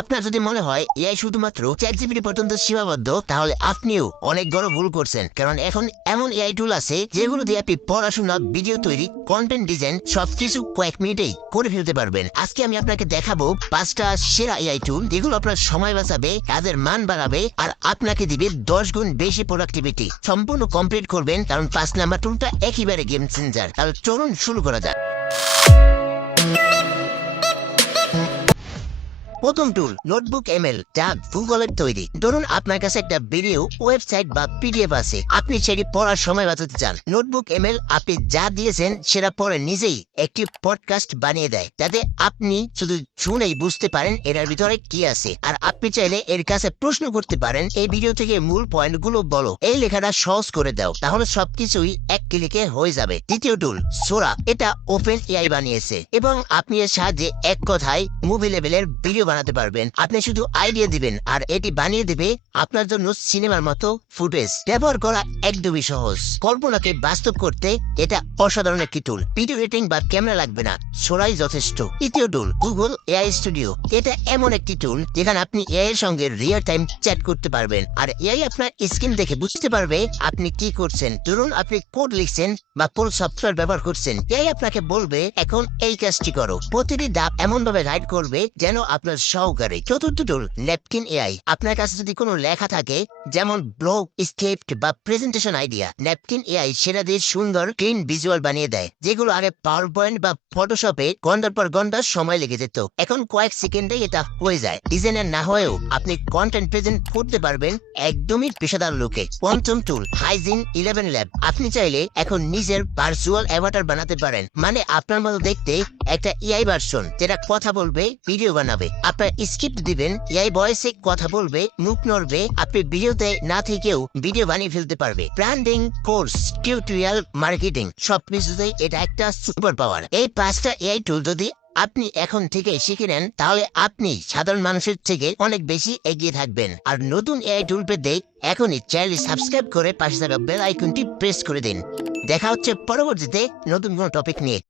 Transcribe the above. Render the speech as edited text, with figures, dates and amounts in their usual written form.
আপনার যদি মনে হয় এআই শুধুমাত্র চ্যাটজিপিটি পর্যন্ত সীমাবদ্ধ, তাহলে আপনিও অনেক বড় ভুল করছেন। কারণ এখন এমন এআই টুল আছে যেগুলো দিয়ে আপনি পড়াশোনা, ভিডিও তৈরি, কন্টেন্ট ডিজাইন সবকিছু কয়েক মিনিটেই করে ফেলতে পারবেন। আজকে আমি আপনাকে দেখাবো 5টা সেরা এআই টুল যেগুলো আপনার সময় বাঁচাবে, কাজের মান বাড়াবে আর আপনাকে দিবে 10 গুণ বেশি প্রোডাক্টিভিটি। সম্পূর্ণ কমপ্লিট করবেন, কারণ 5 নাম্বার টুলটা একেবারে গেম চেঞ্জার। তাহলে চলুন শুরু করা যাক। প্রথম টুল নোটবুক এমএল, যা গুগলের তৈরি। ধরুন আপনার কাছে একটা ভিডিও, ওয়েবসাইট বা পিডিএফ আছে, আপনি সেটি পড়ার সময় বাঁচাতে চান। নোটবুক এমএল আপনি যা দিয়েছেন সেটা পরে নিজেই একটি পডকাস্ট বানিয়ে দেয়, যাতে আপনি শুধু শুনেই বুঝতে পারেন এটার ভিতরে কি আছে। আর আপনি চাইলে এর কাছে প্রশ্ন করতে পারেন, এই ভিডিও থেকে মূল পয়েন্টগুলো বলো, এই লেখাটা সহজ করে দাও। তাহলে সবকিছুই এক ক্লিকে হয়ে যাবে। দ্বিতীয় টুল সোরা, এটা ওপেন এআই বানিয়েছে এবং আপনি এর সাহায্যে এক কথায় মুভি লেভেলের ভিডিও বানাতে পারবেন। আপনি শুধু আইডিয়া দিবেন আর এটি বানিয়ে দিবে আপনার জন্য সিনেমার মতো ফুটেজ। ব্যবহার করা একদমই সহজ, কল্পনাকে বাস্তব করতে এটা অসাধারণ একটি টুল। ভিডিও এডিটিং বা ক্যামেরা লাগবে না, সোরাই যথেষ্ট। তৃতীয় টুল গুগল এআই স্টুডিও, এটা এমন একটি টুল যেখানে আপনি এআই এর সঙ্গে রিয়েল টাইম চ্যাট করতে পারবেন আর এআই আপনার স্ক্রিন দেখে বুঝতে পারবে আপনি কি করছেন। ধরুন আপনি কোড লিখছেন বা কোন সফটওয়্যার ব্যবহার করছেন, এআই আপনাকে বলবে এখন এই কাজটি করো। প্রতিটি ধাপ এমন ভাবে গাইড করবে যেন আপনার সহকারী। চতুর্থ টুল ন্যাপকিন এআই, আপনার কাছে যদি কোনো লেখা থাকে, যেমন ব্লগ, স্ক্রিপ্ট বা প্রেজেন্টেশন আইডিয়া, ন্যাপকিন এআই সেটা দিয়ে সুন্দর ক্লিন ভিজুয়াল বানিয়ে দেয়, যেগুলো আগে পাওয়ার পয়েন্ট বা ফটোশপে ঘন্টার পর ঘন্টা সময় লেগে যেত, এখন কয়েক সেকেন্ডে এটা হয়ে যায়। ডিজাইনার না হয়েও আপনি কন্টেন্ট প্রেজেন্ট করতে পারবেন একদমই পেশাদার লোকে। পঞ্চম টুল হাইজিন 11 ল্যাব, আপনি চাইলে এখন নিজের ভার্চুয়াল অ্যাভাটার বানাতে পারেন, মানে আপনার মতো দেখতে একটা এআই ভার্সন, যেটা কথা বলবে, ভিডিও বানাবে। আপনার স্ক্রিপ্ট দিবেন, এআই ভয়েসে কথা বলবে, মুখ নড়বে, আপনি ভিডিওতে না থেকেও ভিডিও বানিয়ে ফেলতে পারবে। ব্র্যান্ডিং, কোর্স, টিউটোরিয়াল, মার্কেটিং সবকিছুতেই এটা একটা সুপার পাওয়ার। এই 5টা এআই টুল যদি আপনি এখন থেকে শিখে নেন, তাহলে আপনি সাধারণ মানুষের থেকে অনেক বেশি এগিয়ে থাকবেন। আর নতুন এআই টুল পেতে এখনই চ্যানেল সাবস্ক্রাইব করে পাশে থাকা বেল আইকনটি প্রেস করে দিন। দেখা হচ্ছে পরবর্তীতে নতুন কোনো টপিক নিয়ে।